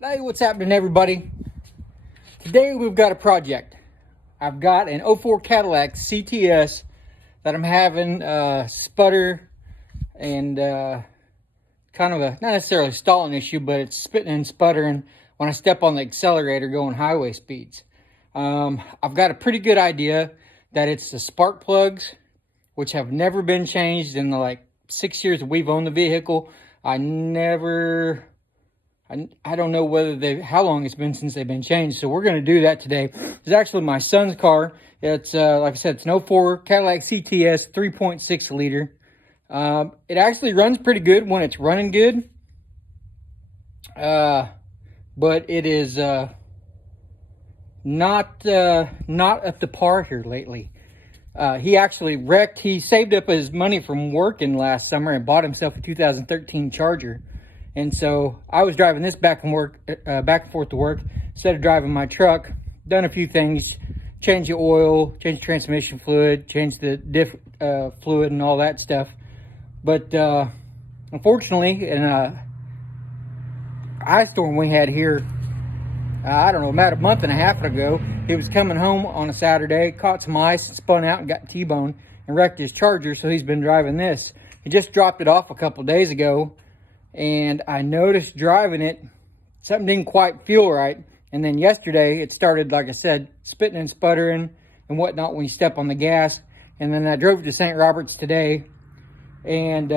Hey, what's happening, everybody? Today we've got a project. I've got an '04 Cadillac CTS that I'm having sputter and kind of a, not necessarily stalling issue, but it's spitting and sputtering when I step on the accelerator going highway speeds. I've got a pretty good idea that it's the spark plugs, which have never been changed in the 6 years that we've owned the vehicle. I don't know how long it's been since they've been changed. So we're going to do that today. It's actually my son's car. It's, like I said, it's an '04 Cadillac CTS 3.6 liter. It actually runs pretty good when it's running good. But it is, not up to par here lately. He actually wrecked. He saved up his money from working last summer and bought himself a 2013 Charger. And so I was driving this back and forth to work instead of driving my truck. Done a few things, changed the oil, changed the transmission fluid, changed the diff fluid and all that stuff. But unfortunately, in a ice storm we had here, I don't know, about a month and a half ago, he was coming home on a Saturday, caught some ice, spun out and got T-boned and wrecked his Charger. So he's been driving this. He just dropped it off a couple days ago. And I noticed driving it, something didn't quite feel right. And then yesterday, it started, like I said, spitting and sputtering and whatnot when you step on the gas. And then I drove to St. Roberts today, and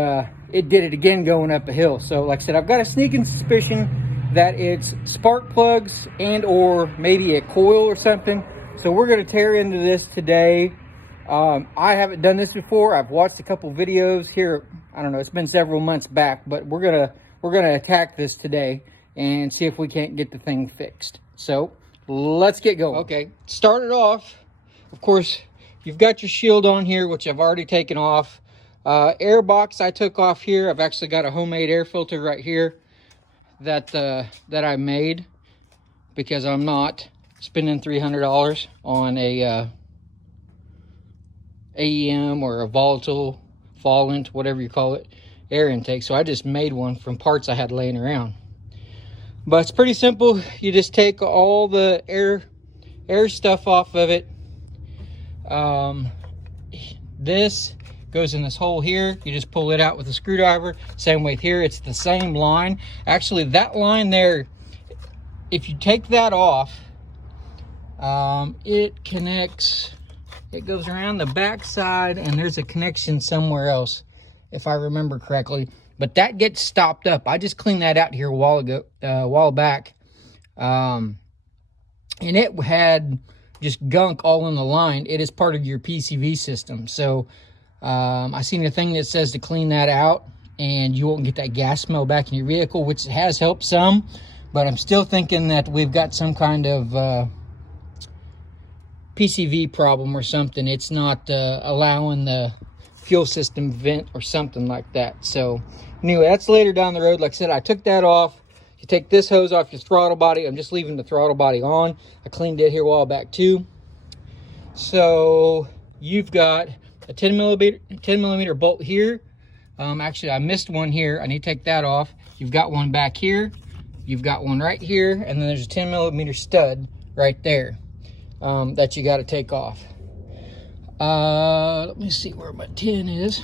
it did it again going up a hill. So, like I said, I've got a sneaking suspicion that it's spark plugs and or maybe a coil or something. So we're going to tear into this today. I haven't done this before. I've watched a couple videos here. I don't know, it's been several months back, but we're gonna attack this today and see if we can't get the thing fixed. So let's get going. Okay, start it off. Of course, you've got your shield on here, which I've already taken off. Air box I took off here. I've actually got a homemade air filter right here that I made because I'm not spending $300 on a AEM or a volatile fallent, whatever you call it, air intake. So I just made one from parts I had laying around. But it's pretty simple. You just take all the air stuff off of it. This goes in this hole here. You just pull it out with a screwdriver. Same way here, it's the same line. Actually, that line there, if you take that off, it connects. It goes around the back side, and there's a connection somewhere else, if I remember correctly. But that gets stopped up. I just cleaned that out here a while back. And it had just gunk all in the line. It is part of your PCV system. So I seen a thing that says to clean that out, and you won't get that gas smell back in your vehicle, which has helped some. But I'm still thinking that we've got some kind of PCV problem or something. It's not allowing the fuel system vent or something like that. So anyway, that's later down the road. Like I said, I took that off. You take this hose off your throttle body. I'm just leaving the throttle body on. I cleaned it here a while back too. So you've got a 10 millimeter bolt here. Actually, I missed one here. I need to take that off. You've got one back here. You've got one right here. And then there's a 10 millimeter stud right there. That you got to take off. Let me see where my 10 is.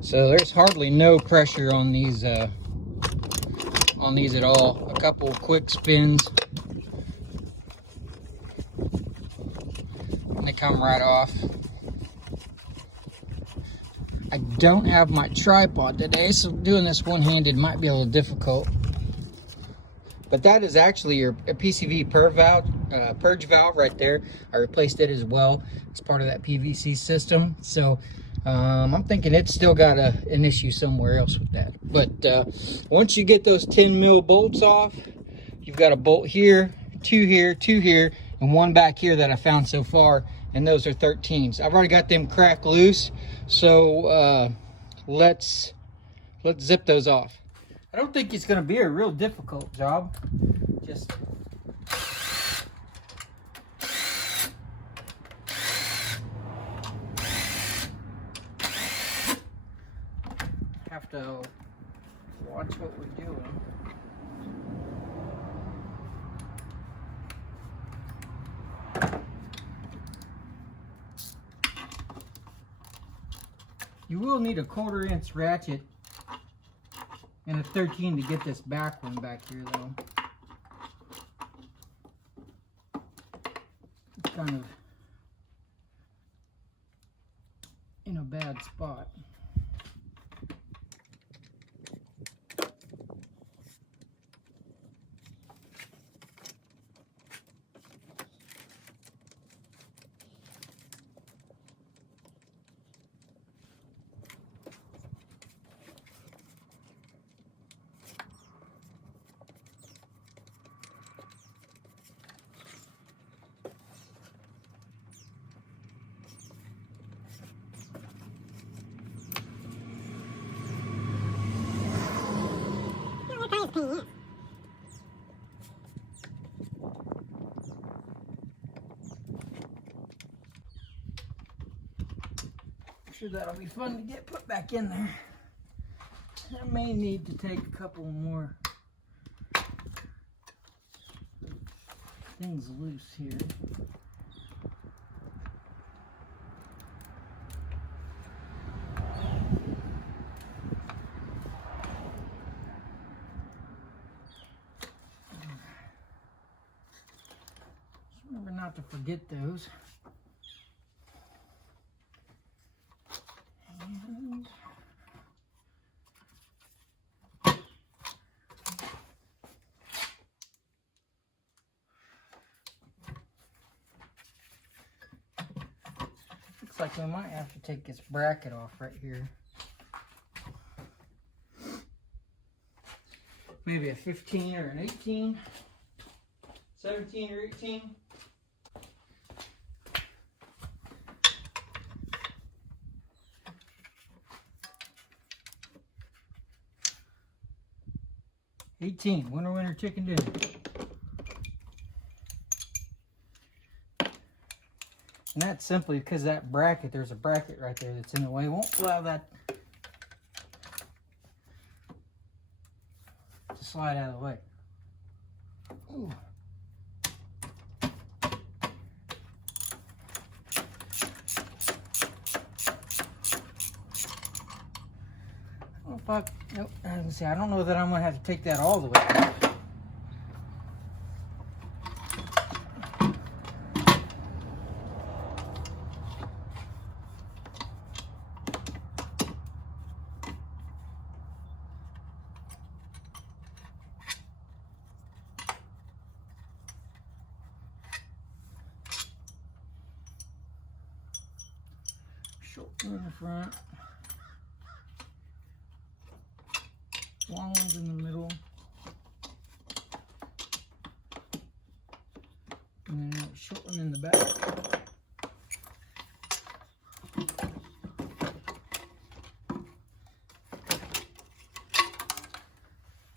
So there's hardly no pressure on these at all. A couple quick spins, and they come right off. I don't have my tripod today, so doing this one-handed might be a little difficult. But that is actually a PCV purge valve right there. I replaced it as well. It's part of that PVC system. So I'm thinking it's still got an issue somewhere else with that. But once you get those 10 mil bolts off, you've got a bolt here, two here, and one back here that I found so far. And those are 13s. I've already got them cracked loose. So let's zip those off. I don't think it's going to be a real difficult job. Just have to watch what we're doing. You will need a 1/4 inch ratchet and a 13 to get this back one back here though. It's kind of in a bad spot. I'm sure that'll be fun to get put back in there. I may need to take a couple more things loose here. Just remember not to forget those. And looks like we might have to take this bracket off right here. Maybe a 15 or an 18, 17 or 18. Winner, winner, chicken dinner. And that's simply because that bracket, there's a bracket right there that's in the way. Won't allow that to slide out of the way. Ooh. Nope, I don't know that I'm going to have to take that all the way out. Short one in the front. Long ones in the middle, and then a short one in the back.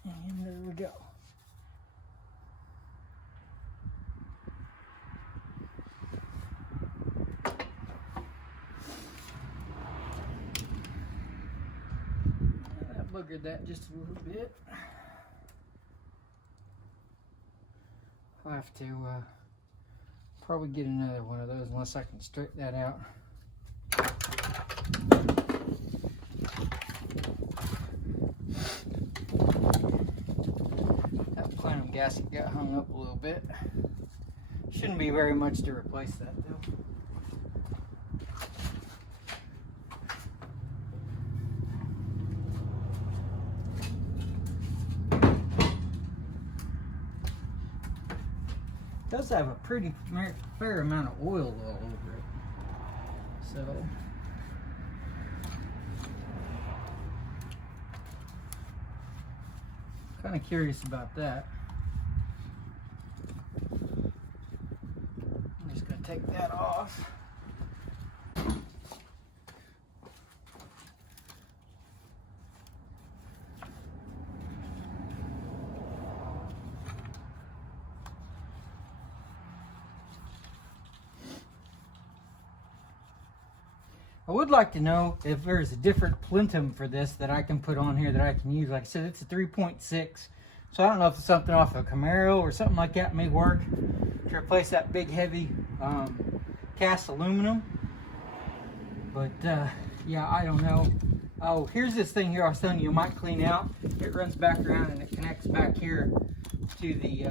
And there we go. Boogered that just a little bit. I'll have to probably get another one of those unless I can straighten that out. That plenum gasket got hung up a little bit. Shouldn't be very much to replace that though. It does have a pretty fair amount of oil all over it, so kind of curious about that. I'm just going to take that off. I would like to know if there's a different plenum for this that I can put on here that I can use. Like I said, it's a 3.6. So I don't know if it's something off a Camaro or something like that may work to replace that big heavy cast aluminum. But yeah, I don't know. Oh, here's this thing here I was telling you might clean out. It runs back around and it connects back here to the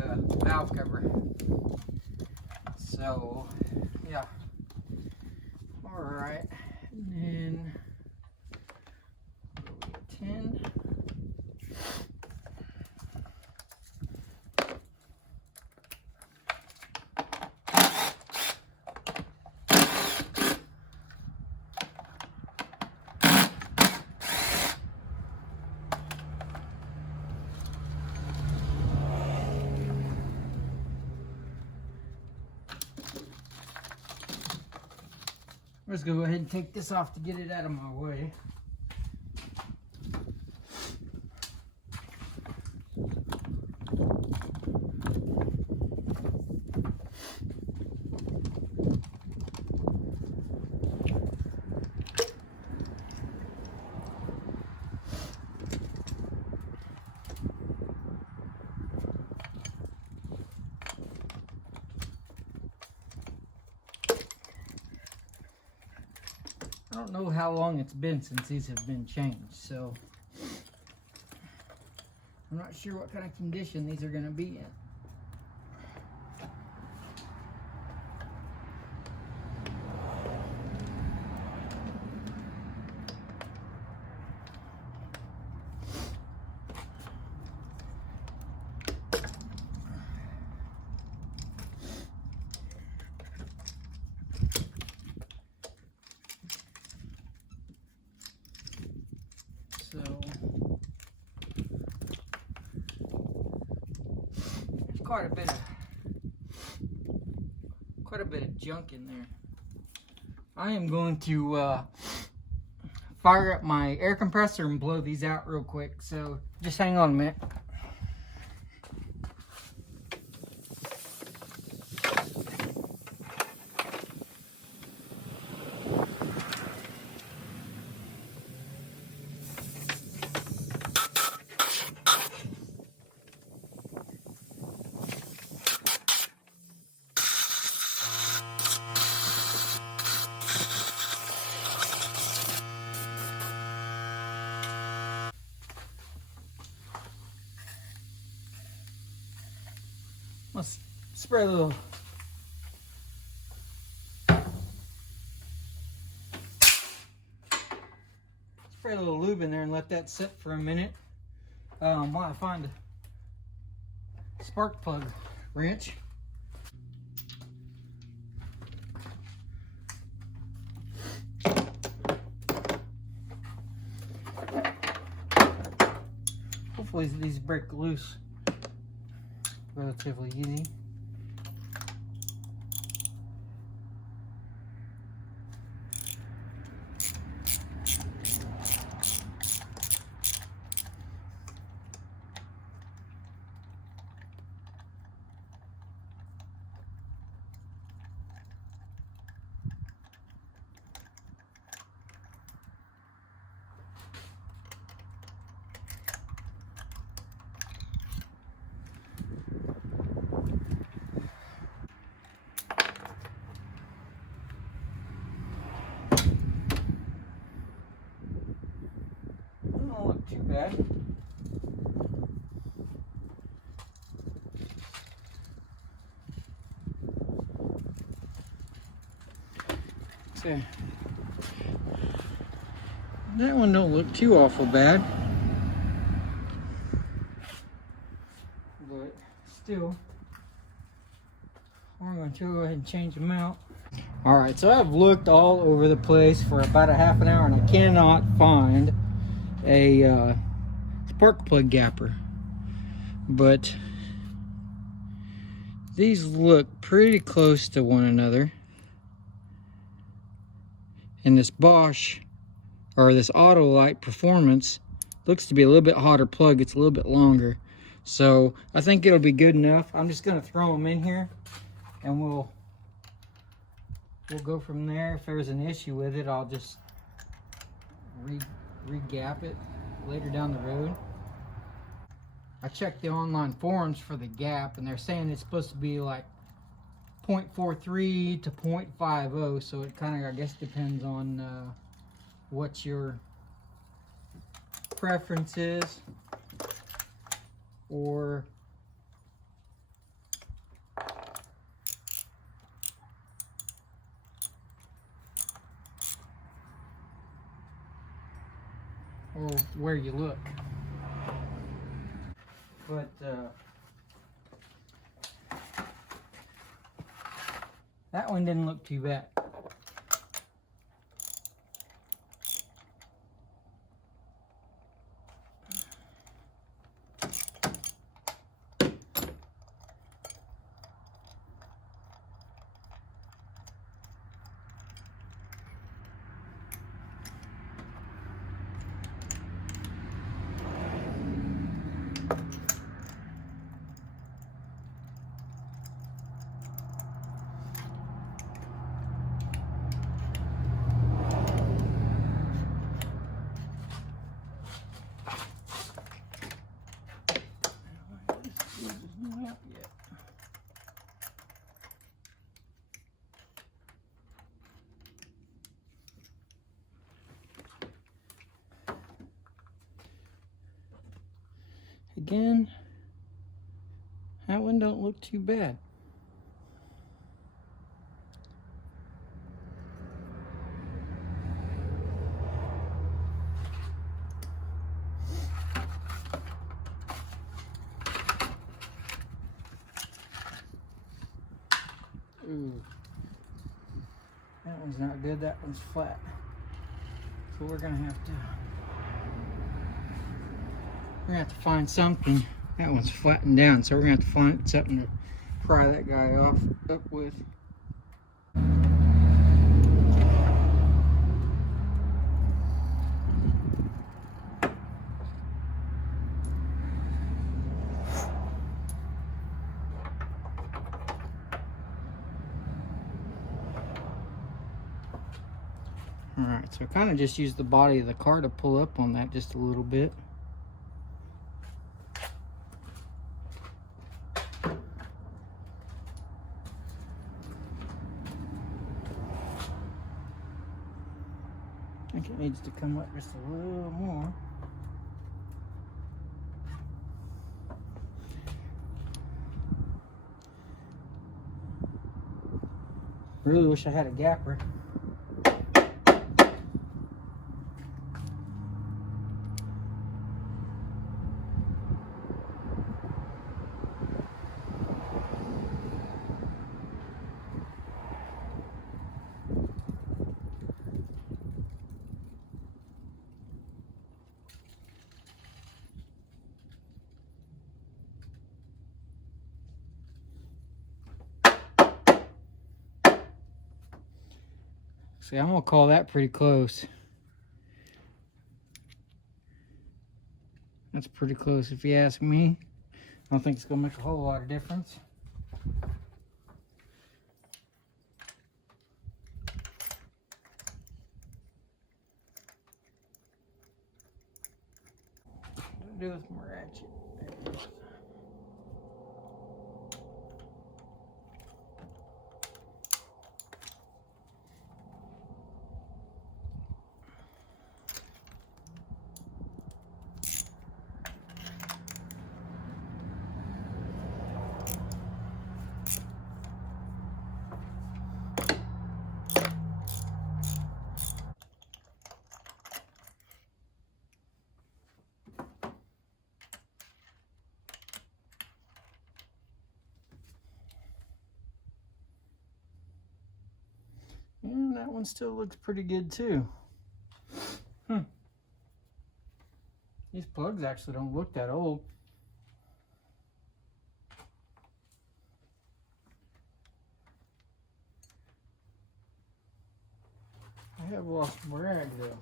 valve cover. So yeah. All right. And then 10. Let's go ahead and take this off to get it out of my way. I don't know how long it's been since these have been changed, so I'm not sure what kind of condition these are going to be in. So there's quite a bit of junk in there. I am going to fire up my air compressor and blow these out real quick. So just hang on a minute. Let's spray a little lube in there and let that sit for a minute while I find a spark plug wrench. Hopefully these break loose relatively easy. Doesn't look too bad. Okay. That one don't look too awful bad. But still, we're going to go ahead and change them out. Alright, so I've looked all over the place for about a half an hour and I cannot find a spark plug gapper. But these look pretty close to one another. And this Bosch, or this Autolite Performance, looks to be a little bit hotter plug. It's a little bit longer. So I think it'll be good enough. I'm just going to throw them in here and we'll go from there. If there's an issue with it, I'll just re-gap it later down the road. I checked the online forums for the gap, and they're saying it's supposed to be like 0.43 to 0.50, so it kind of, I guess, depends on what your preference is, or where you look. But that one didn't look too bad. Again, that one don't look too bad. Ooh, that one's not good. That one's flat. So we're gonna have to find something. That one's flattened down, so we're gonna have to find something to pry that guy off up with. Alright, so I kind of just used the body of the car to pull up on that just a little bit. I think it needs to come up just a little more. Really wish I had a gapper. See, I'm gonna call that pretty close. That's pretty close if you ask me. I don't think it's gonna make a whole lot of difference. What do I do with my ratchet? There it is. And that one still looks pretty good too. These plugs actually don't look that old. I have lost my rag though.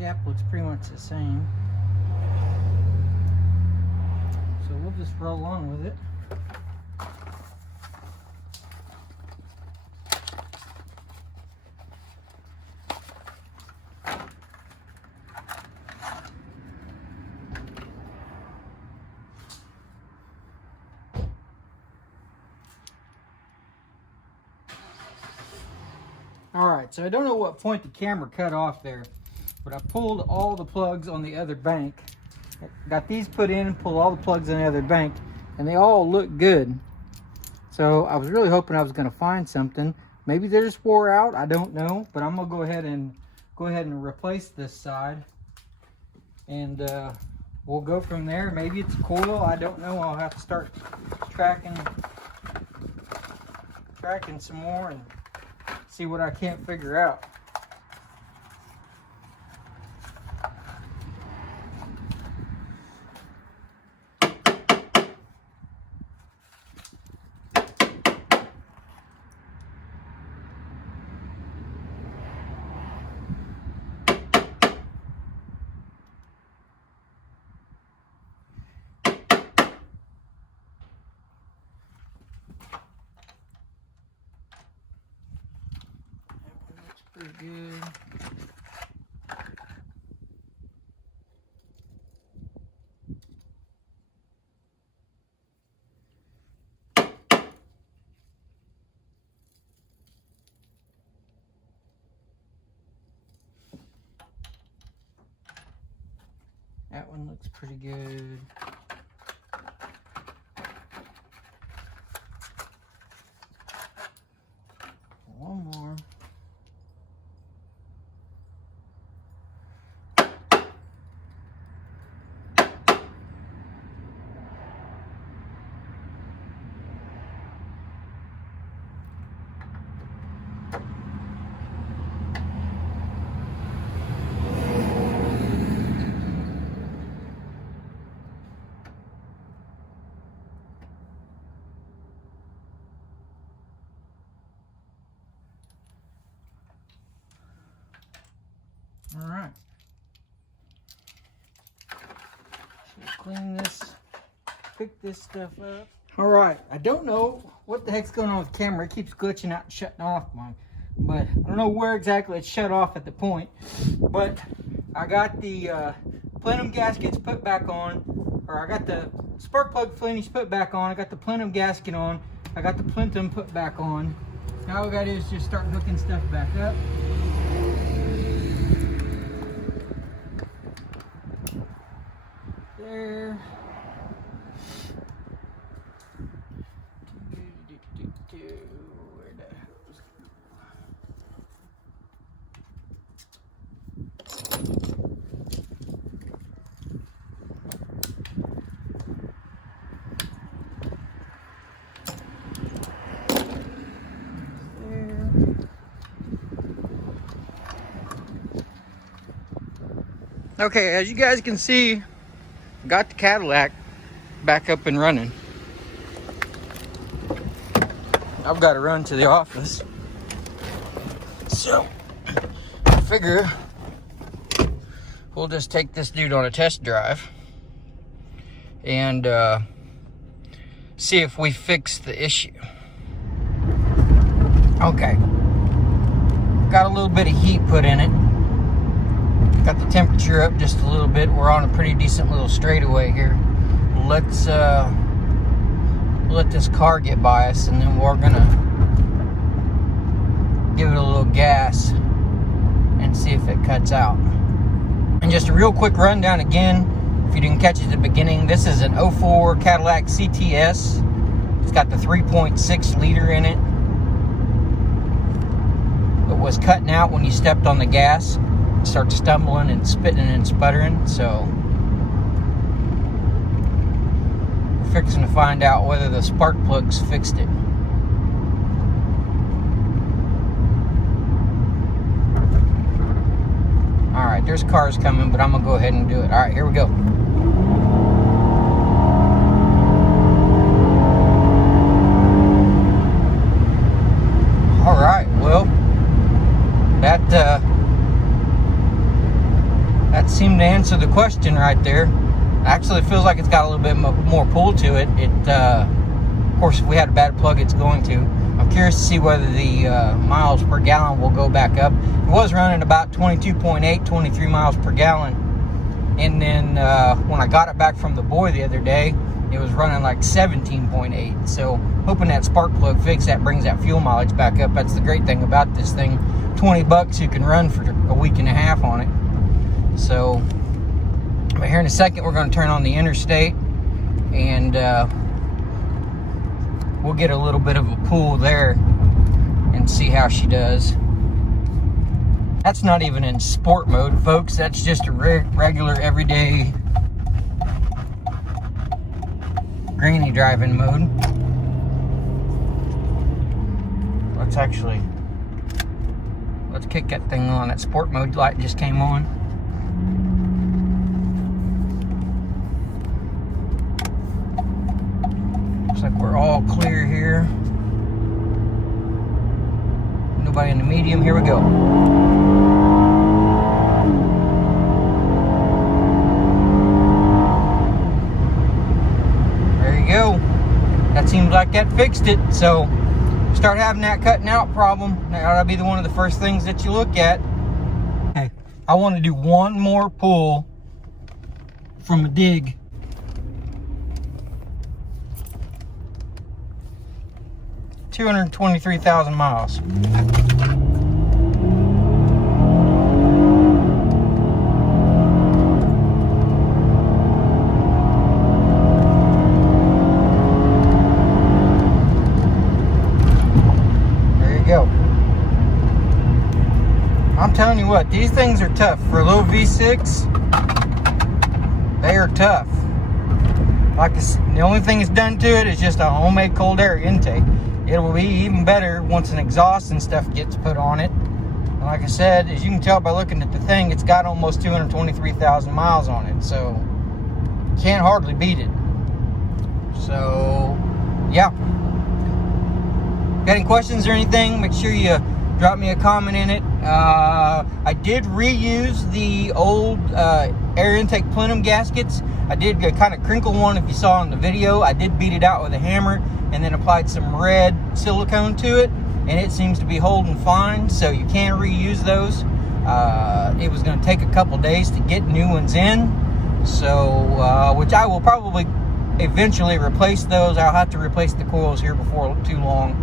gap looks pretty much the same. So we'll just roll on with it. Alright, so I don't know what point the camera cut off there, but I pulled all the plugs on the other bank. Got these put in, pulled all the plugs on the other bank, and they all look good. So I was really hoping I was going to find something. Maybe they just wore out, I don't know, but I'm going to go ahead and replace this side. And we'll go from there. Maybe it's coil, I don't know. I'll have to start tracking some more and see what I can't figure out. Pretty good. That one looks pretty good. One more. All right. So clean this, pick this stuff up. All right. I don't know what the heck's going on with the camera. It keeps glitching out and shutting off, but I don't know where exactly it's shut off at the point. But I got the plenum gaskets put back on, or I got the spark plug finish put back on. I got the plenum gasket on. I got the plenum put back on. Now all we got to do is just start hooking stuff back up. There. Where the hell's there? Okay, as you guys can see, got the Cadillac back up and running. I've got to run to the office, so I figure we'll just take this dude on a test drive and see if we fix the issue. Okay, got a little bit of heat put in it. Got the temperature up just a little bit. We're on a pretty decent little straightaway here. Let's let this car get by us, and then we're gonna give it a little gas and see if it cuts out. And just a real quick rundown again, if you didn't catch it at the beginning, this is an 04 Cadillac CTS. It's got the 3.6 liter in it. It was cutting out when you stepped on the gas. Start stumbling and spitting and sputtering, so we're fixing to find out whether the spark plugs fixed it. Alright, there's cars coming, but I'm gonna go ahead and do it. Alright, here we go. Alright, well, to answer the question right there. Actually, it feels like it's got a little bit more pull to it. Of course, if we had a bad plug, it's going to. I'm curious to see whether the miles per gallon will go back up. It was running about 22.8, 23 miles per gallon. And then when I got it back from the boy the other day, it was running like 17.8. So hoping that spark plug fix that brings that fuel mileage back up. That's the great thing about this thing. $20 you can run for a week and a half on it. So but here in a second we're going to turn on the interstate, and we'll get a little bit of a pull there and see how she does. That's not even in sport mode, folks. That's just a regular everyday granny driving mode. Let's kick that thing on. That sport mode light just came on. Looks like we're all clear here. Nobody in the medium. Here we go. There you go. That seems like that fixed it. So start having that cutting out problem. That ought to be one of the first things that you look at. Hey, I want to do one more pull from a dig. $223,000 miles. I'm telling you what, these things are tough. For a little V6, they are tough. Like the only thing it's done to it is just a homemade cold air intake. It will be even better once an exhaust and stuff gets put on it. And like I said, as you can tell by looking at the thing, it's got almost 223,000 miles on it. So can't hardly beat it. So yeah. Got any questions or anything? Make sure you drop me a comment in it. I did reuse the old air intake plenum gaskets. I did kind of crinkle one, if you saw in the video. I did beat it out with a hammer and then applied some red silicone to it, and it seems to be holding fine, so you can reuse those. It was going to take a couple days to get new ones in, so which I will probably eventually replace those. I'll have to replace the coils here before too long.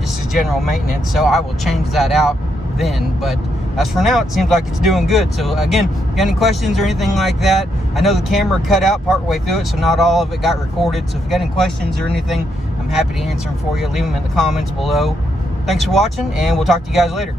Just as general maintenance, so I will change that out then. But as for now, it seems like it's doing good. So again, got any questions or anything like that? I know the camera cut out part way through it, so not all of it got recorded. So if you got any questions or anything, I'm happy to answer them for you. Leave them in the comments below. Thanks for watching, and we'll talk to you guys later.